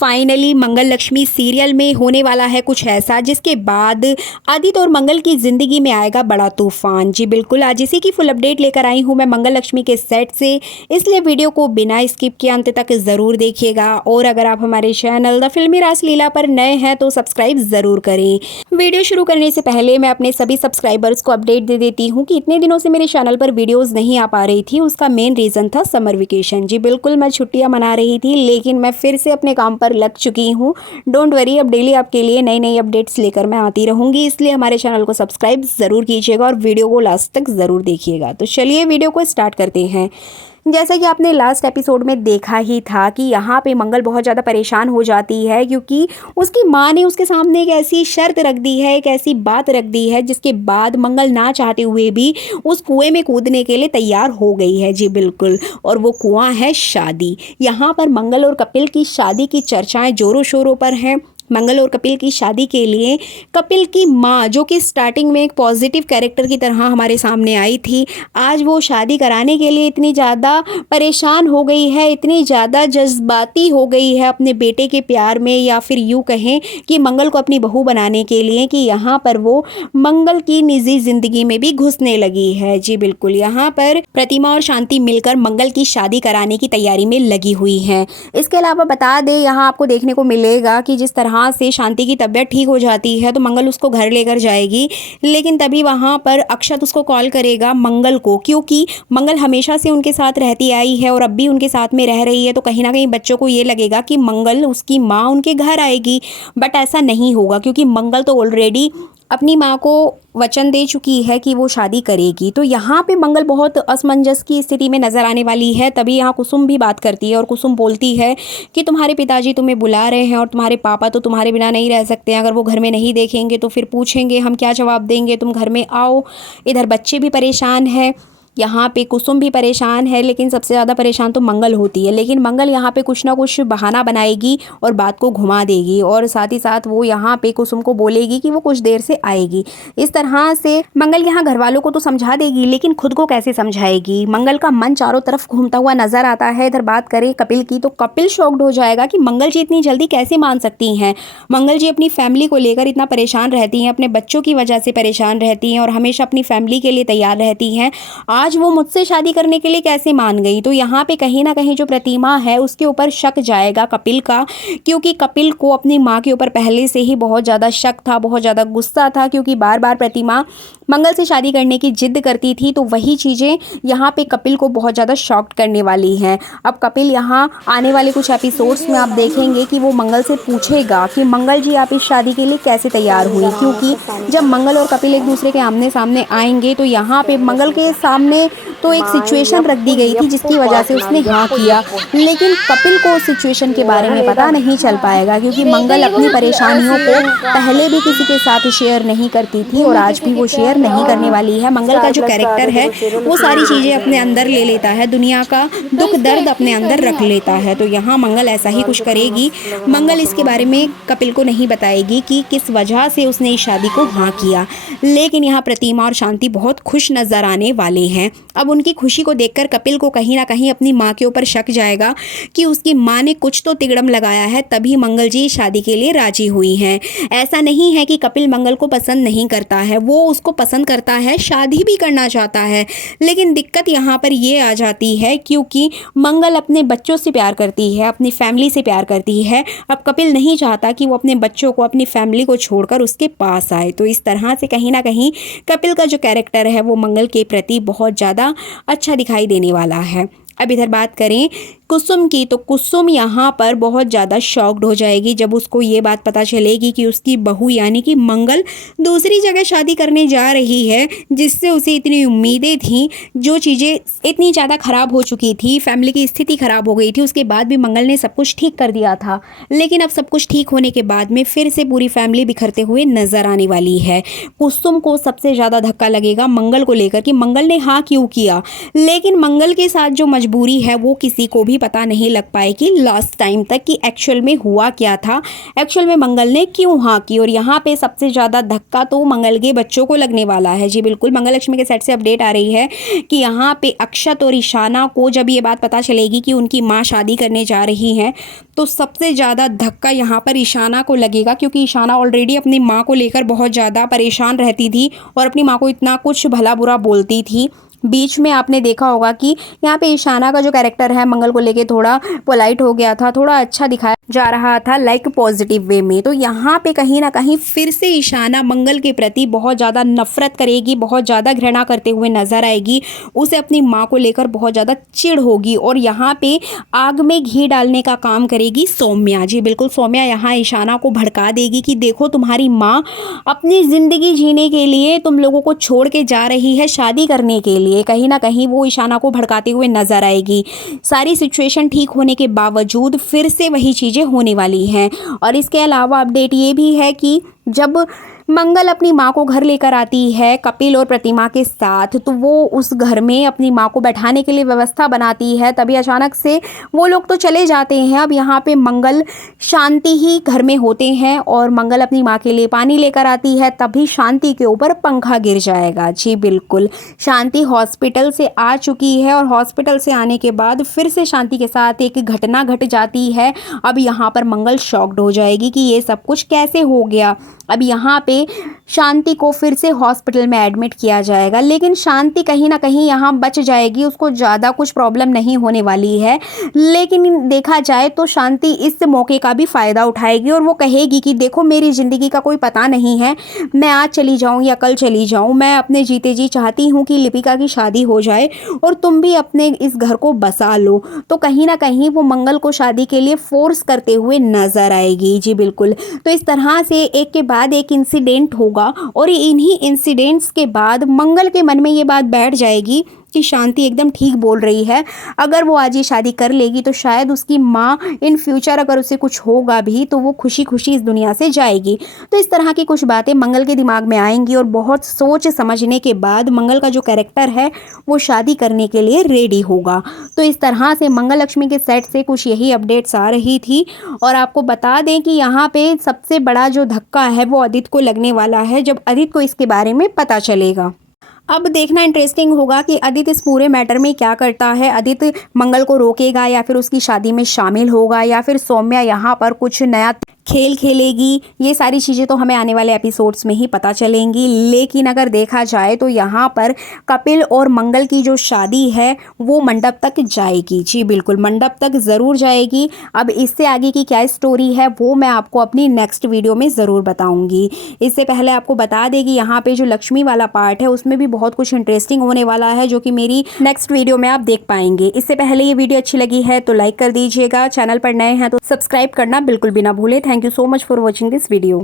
Finally मंगल Lakshmi serial में होने वाला है कुछ ऐसा जिसके बाद आदित्य और मंगल की ज़िंदगी में आएगा बड़ा तूफान। जी बिल्कुल, आज इसी की फुल अपडेट लेकर आई हूँ मैं मंगल लक्ष्मी के सेट से, इसलिए वीडियो को बिना स्किप किए अंत तक ज़रूर देखिएगा। और अगर आप हमारे चैनल द फिल्मी रासलीला पर नए हैं तो सब्सक्राइब ज़रूर करें। वीडियो शुरू करने से पहले मैं अपने सभी सब्सक्राइबर्स को अपडेट दे देती हूँ कि इतने दिनों से मेरे चैनल पर वीडियोज़ नहीं आ पा रही थी, उसका मेन रीज़न था समर वेकेशन। जी बिल्कुल, मैं छुट्टियाँ मना रही थी, लेकिन मैं फिर से अपने काम पर लग चुकी हूँ। डोंट वरी, अब डेली आपके लिए नई नई अपडेट्स लेकर मैं आती रहूँगी, इसलिए हमारे चैनल को सब्सक्राइब ज़रूर कीजिएगा और वीडियो को लास्ट तक ज़रूर देखिएगा। तो चलिए वीडियो को स्टार्ट करते हैं। जैसा कि आपने लास्ट एपिसोड में देखा ही था कि यहाँ पे मंगल बहुत ज़्यादा परेशान हो जाती है, क्योंकि उसकी माँ ने उसके सामने एक ऐसी शर्त रख दी है, एक ऐसी बात रख दी है, जिसके बाद मंगल ना चाहते हुए भी उस कुएं में कूदने के लिए तैयार हो गई है। जी बिल्कुल, और वो कुआं है शादी। यहाँ पर मंगल और कपिल की शादी की चर्चाएं जोरों शोरों पर हैं। मंगल और कपिल की शादी के लिए कपिल की माँ, जो कि स्टार्टिंग में एक पॉजिटिव कैरेक्टर की तरह हमारे सामने आई थी, आज वो शादी कराने के लिए इतनी ज़्यादा परेशान हो गई है, इतनी ज़्यादा जज्बाती हो गई है अपने बेटे के प्यार में, या फिर यूँ कहें कि मंगल को अपनी बहू बनाने के लिए, कि यहाँ पर वो मंगल की निजी ज़िंदगी में भी घुसने लगी है। जी बिल्कुल, यहाँ पर प्रतिमा और शांति मिलकर मंगल की शादी कराने की तैयारी में लगी हुई हैं। इसके अलावा बता दें, यहाँ आपको देखने को मिलेगा कि जिस तरह से शांति की तबीयत ठीक हो जाती है तो मंगल उसको घर लेकर जाएगी, लेकिन तभी वहाँ पर अक्षत उसको कॉल करेगा मंगल को, क्योंकि मंगल हमेशा से उनके साथ रहती आई है और अब भी उनके साथ में रह रही है। तो कहीं ना कहीं बच्चों को ये लगेगा कि मंगल, उसकी माँ उनके घर आएगी, बट ऐसा नहीं होगा, क्योंकि मंगल तो ऑलरेडी अपनी माँ को वचन दे चुकी है कि वो शादी करेगी। तो यहाँ पे मंगल बहुत असमंजस की स्थिति में नज़र आने वाली है। तभी यहाँ कुसुम भी बात करती है और कुसुम बोलती है कि तुम्हारे पिताजी तुम्हें बुला रहे हैं और तुम्हारे पापा तो तुम्हारे बिना नहीं रह सकते। अगर वो घर में नहीं देखेंगे तो फिर पूछेंगे हम क्या जवाब देंगे, तुम घर में आओ। इधर बच्चे भी परेशान हैं, यहाँ पे कुसुम भी परेशान है, लेकिन सबसे ज़्यादा परेशान तो मंगल होती है। लेकिन मंगल यहाँ पे कुछ ना कुछ बहाना बनाएगी और बात को घुमा देगी, और साथ ही साथ वो यहाँ पे कुसुम को बोलेगी कि वो कुछ देर से आएगी। इस तरह से मंगल यहाँ घर वालों को तो समझा देगी, लेकिन खुद को कैसे समझाएगी। मंगल का मन चारों तरफ घूमता हुआ नजर आता है। इधर बात करें कपिल की, तो कपिल शॉक्ड हो जाएगा कि मंगल जी इतनी जल्दी कैसे मान सकती हैं। मंगल जी अपनी फैमिली को लेकर इतना परेशान रहती हैं, अपने बच्चों की वजह से परेशान रहती हैं और हमेशा अपनी फैमिली के लिए तैयार रहती हैं। आज वो मुझसे शादी करने के लिए कैसे मान गई। तो यहाँ पे कहीं ना कहीं जो प्रतिमा है उसके ऊपर शक जाएगा कपिल का, क्योंकि कपिल को अपनी माँ के ऊपर पहले से ही बहुत ज़्यादा शक था, बहुत ज़्यादा गुस्सा था, क्योंकि बार बार प्रतिमा मंगल से शादी करने की जिद करती थी। तो वही चीज़ें यहाँ पे कपिल को बहुत ज़्यादा शॉक्ड करने वाली हैं। अब कपिल यहाँ आने वाले कुछ एपिसोड्स में आप देखेंगे कि वो मंगल से पूछेगा कि मंगल जी आप इस शादी के लिए कैसे तैयार हुई, क्योंकि जब मंगल और कपिल एक दूसरे के आमने सामने आएंगे तो यहाँ पे मंगल के सामने तो एक सिचुएशन रख दी गई थी जिसकी वजह से उसने हाँ किया, लेकिन कपिल को उस सिचुएशन के बारे में पता नहीं चल पाएगा, क्योंकि मंगल अपनी परेशानियों को पहले भी किसी के साथ शेयर नहीं करती थी और आज भी वो शेयर नहीं करने वाली है। मंगल का जो कैरेक्टर है वो सारी चीज़ें अपने अंदर ले लेता है, दुनिया का दुख दर्द अपने अंदर रख लेता है। तो यहाँ मंगल ऐसा ही कुछ करेगी। मंगल इसके बारे में कपिल को नहीं बताएगी कि किस वजह से उसने इस शादी को हाँ किया, लेकिन यहाँ प्रतिमा और शांति बहुत खुश नजर आने वाले हैं। अब उनकी खुशी को देखकर कपिल को कहीं ना कहीं अपनी माँ के ऊपर शक जाएगा कि उसकी माँ ने कुछ तो तिगड़म लगाया है, तभी मंगल जी शादी के लिए राजी हुई हैं। ऐसा नहीं है कि कपिल मंगल को पसंद नहीं करता है, वो उसको पसंद करता है, शादी भी करना चाहता है, लेकिन दिक्कत यहाँ पर ये आ जाती है क्योंकि मंगल अपने बच्चों से प्यार करती है, अपनी फैमिली से प्यार करती है। अब कपिल नहीं चाहता कि वो अपने बच्चों को, अपनी फैमिली को छोड़कर उसके पास आए। तो इस तरह से कहीं ना कहीं कपिल का जो कैरेक्टर है वो मंगल के प्रति बहुत ज़्यादा अच्छा दिखाई देने वाला है। अब इधर बात करें कुसुम की, तो कुसुम यहाँ पर बहुत ज़्यादा शॉक्ड हो जाएगी जब उसको ये बात पता चलेगी कि उसकी बहू यानी कि मंगल दूसरी जगह शादी करने जा रही है, जिससे उसे इतनी उम्मीदें थी। जो चीज़ें इतनी ज़्यादा ख़राब हो चुकी थी, फैमिली की स्थिति ख़राब हो गई थी, उसके बाद भी मंगल ने सब कुछ ठीक कर दिया था, लेकिन अब सब कुछ ठीक होने के बाद में फिर से पूरी फैमिली बिखरते हुए नज़र आने वाली है। कुसुम को सबसे ज़्यादा धक्का लगेगा मंगल को लेकर कि मंगल ने हाँ क्यों किया, लेकिन मंगल के साथ जो मजबूरी है वो किसी को भी पता नहीं लग पाएगी लास्ट टाइम तक कि एक्चुअल में हुआ क्या था, एक्चुअल में मंगल ने क्यों हाँ की। और यहाँ पे सबसे ज़्यादा धक्का तो मंगल के बच्चों को लगने वाला है। जी बिल्कुल, मंगल लक्ष्मी के सेट से अपडेट आ रही है कि यहाँ पे अक्षत और ईशाना को जब ये बात पता चलेगी कि उनकी माँ शादी करने जा रही हैं तो सबसे ज़्यादा धक्का यहाँ पर ईशाना को लगेगा, क्योंकि ईशाना ऑलरेडी अपनी माँ को लेकर बहुत ज़्यादा परेशान रहती थी और अपनी माँ को इतना कुछ भला बुरा बोलती थी। बीच में आपने देखा होगा कि यहाँ पे ईशाना का जो कैरेक्टर है मंगल को लेके थोड़ा पोलाइट हो गया था, थोड़ा अच्छा दिखाया जा रहा था लाइक पॉजिटिव वे में। तो यहाँ पे कहीं ना कहीं फिर से ईशाना मंगल के प्रति बहुत ज़्यादा नफरत करेगी, बहुत ज़्यादा घृणा करते हुए नजर आएगी। उसे अपनी माँ को लेकर बहुत ज़्यादा चिढ़ होगी और यहाँ पे आग में घी डालने का काम करेगी सौम्या। जी बिल्कुल, सौम्या यहाँ ईशाना को भड़का देगी कि देखो तुम्हारी माँ अपनी ज़िंदगी जीने के लिए तुम लोगों को छोड़ के जा रही है शादी करने के लिए। कहीं ना कहीं वो ईशाना को भड़काते हुए नजर आएगी। सारी सिचुएशन ठीक होने के बावजूद फिर से वही चीज़ें होने वाली हैं। और इसके अलावा अपडेट ये भी है कि जब मंगल अपनी माँ को घर लेकर आती है कपिल और प्रतिमा के साथ, तो वो उस घर में अपनी माँ को बैठाने के लिए व्यवस्था बनाती है। तभी अचानक से वो लोग तो चले जाते हैं। अब यहाँ पे मंगल शांति ही घर में होते हैं और मंगल अपनी माँ के लिए पानी लेकर आती है। तभी शांति के ऊपर पंखा गिर जाएगा। जी बिल्कुल, शांति हॉस्पिटल से आ चुकी है और हॉस्पिटल से आने के बाद फिर से शांति के साथ एक घटना घट जाती है। अब यहाँ पर मंगल शॉक्ड हो जाएगी कि ये सब कुछ कैसे हो गया। अब यहाँ पे शांति को फिर से हॉस्पिटल में एडमिट किया जाएगा, लेकिन शांति कहीं ना कहीं यहाँ बच जाएगी, उसको ज़्यादा कुछ प्रॉब्लम नहीं होने वाली है। लेकिन देखा जाए तो शांति इस मौके का भी फ़ायदा उठाएगी और वो कहेगी कि देखो मेरी ज़िंदगी का कोई पता नहीं है, मैं आज चली जाऊँ या कल चली जाऊँ, मैं अपने जीते जी चाहती हूँ कि लिपिका की शादी हो जाए और तुम भी अपने इस घर को बसा लो। तो कहीं ना कहीं वो मंगल को शादी के लिए फोर्स करते हुए नजर आएगी। जी बिल्कुल, तो इस तरह से एक के बाद एक इंसिडेंट होगा और इन्हीं इंसिडेंट्स के बाद मंगल के मन में ये बात बैठ जाएगी कि शांति एकदम ठीक बोल रही है। अगर वो आज ये शादी कर लेगी तो शायद उसकी माँ इन फ्यूचर अगर उसे कुछ होगा भी तो वो खुशी खुशी इस दुनिया से जाएगी। तो इस तरह की कुछ बातें मंगल के दिमाग में आएंगी और बहुत सोच समझने के बाद मंगल का जो कैरेक्टर है वो शादी करने के लिए रेडी होगा। तो इस तरह से मंगल लक्ष्मी के सेट से कुछ यही अपडेट्स आ रही थी। और आपको बता दें कि यहाँ पे सबसे बड़ा जो धक्का है वो आदित्य को लगने वाला है जब आदित्य को इसके बारे में पता चलेगा। अब देखना इंटरेस्टिंग होगा कि आदित्य इस पूरे मैटर में क्या करता है। आदित्य मंगल को रोकेगा या फिर उसकी शादी में शामिल होगा या फिर सौम्या यहाँ पर कुछ नया खेल खेलेगी। ये सारी चीज़ें तो हमें आने वाले एपिसोड्स में ही पता चलेंगी। लेकिन अगर देखा जाए तो यहाँ पर कपिल और मंगल की जो शादी है वो मंडप तक जाएगी। जी बिल्कुल, मंडप तक ज़रूर जाएगी। अब इससे आगे की क्या स्टोरी है वो मैं आपको अपनी नेक्स्ट वीडियो में ज़रूर बताऊँगी। इससे पहले आपको बता दें कि यहाँ पर जो लक्ष्मी वाला पार्ट है उसमें भी बहुत कुछ इंटरेस्टिंग होने वाला है जो कि मेरी नेक्स्ट वीडियो में आप देख पाएंगे। इससे पहले ये वीडियो अच्छी लगी है तो लाइक कर दीजिएगा, चैनल पर नए हैं तो सब्सक्राइब करना बिल्कुल भी ना भूलें। Thank you so much for watching this video.